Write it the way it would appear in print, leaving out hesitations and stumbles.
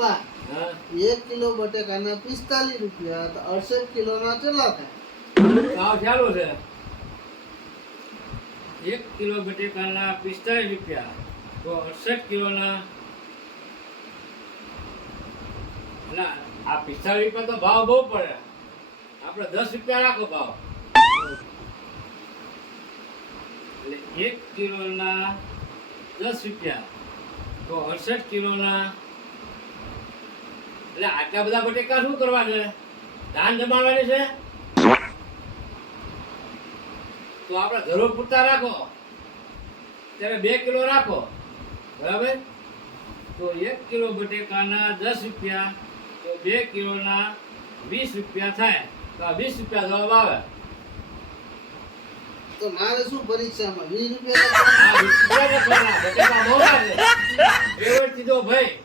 બાપા હા 1 કિલો બટેકાના 45 રૂપિયા તો 68 કિલોના કેટલા થાય? ભાવ ચાલુ છે 1 કિલો બટેકાના 45 રૂપિયા તો 68 કિલોના ના આ 45 રૂપિયા તો ભાવ બહુ પડે આપણે 10 રૂપિયા રાખો ભાવ એટલે 1 કિલોના 10 રૂપિયા તો 68 કિલોના એટલે આટલા બધા બટેકા શું કરવા છે ધાન જમાડવાની છે તો આપણે જરૂર પૂરતા રાખો ત્યારે 2 કિલો રાખો બરાબર તો 1 કિલો બટેકાના 10 રૂપિયા તો 2 કિલોના 20 રૂપિયા થાય તો આ 20 રૂપિયા જવાબ આવે તો મારે શું પરીક્ષામાં 20 રૂપિયા આ 20 રૂપિયા લખવાના બટેકા મોંઘા છે એવડ કીધો ભાઈ